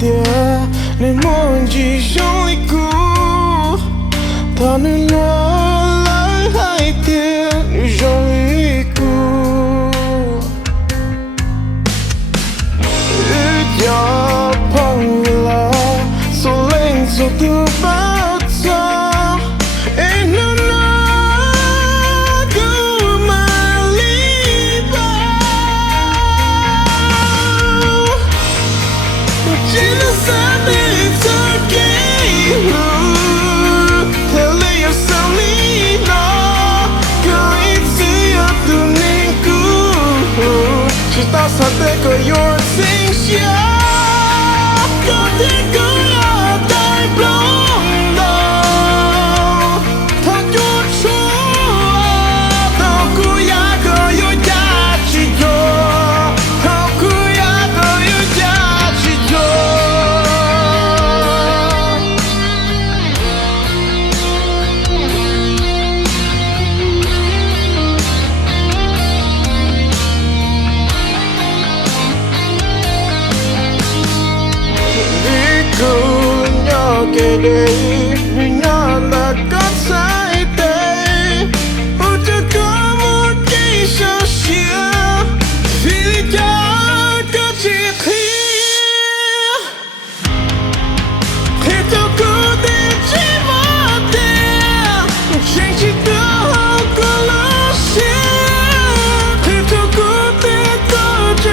tia ne monji joliku ta ne lo lai hai tia joliku ya pangla so leng so tu bao ta and no no go my liba genocide is okay tell yourself no go into your tuninku she thought something could your things yeah go take a die blown down talk your truth how could ya go your yachi yo how could ya go your yachi yo que de niña la casa y te oye como que se hacía filia que te cría que te cuide llevarte gente de conocer que te cuide todo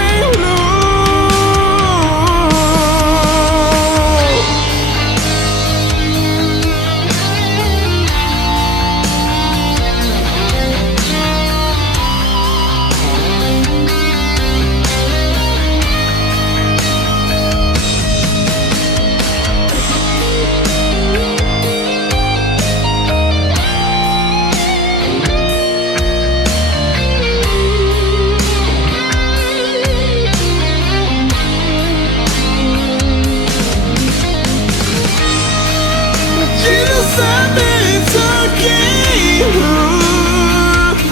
genocide is okay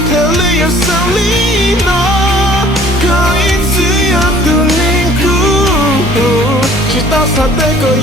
tell yourself no go into your tuninku she thought something could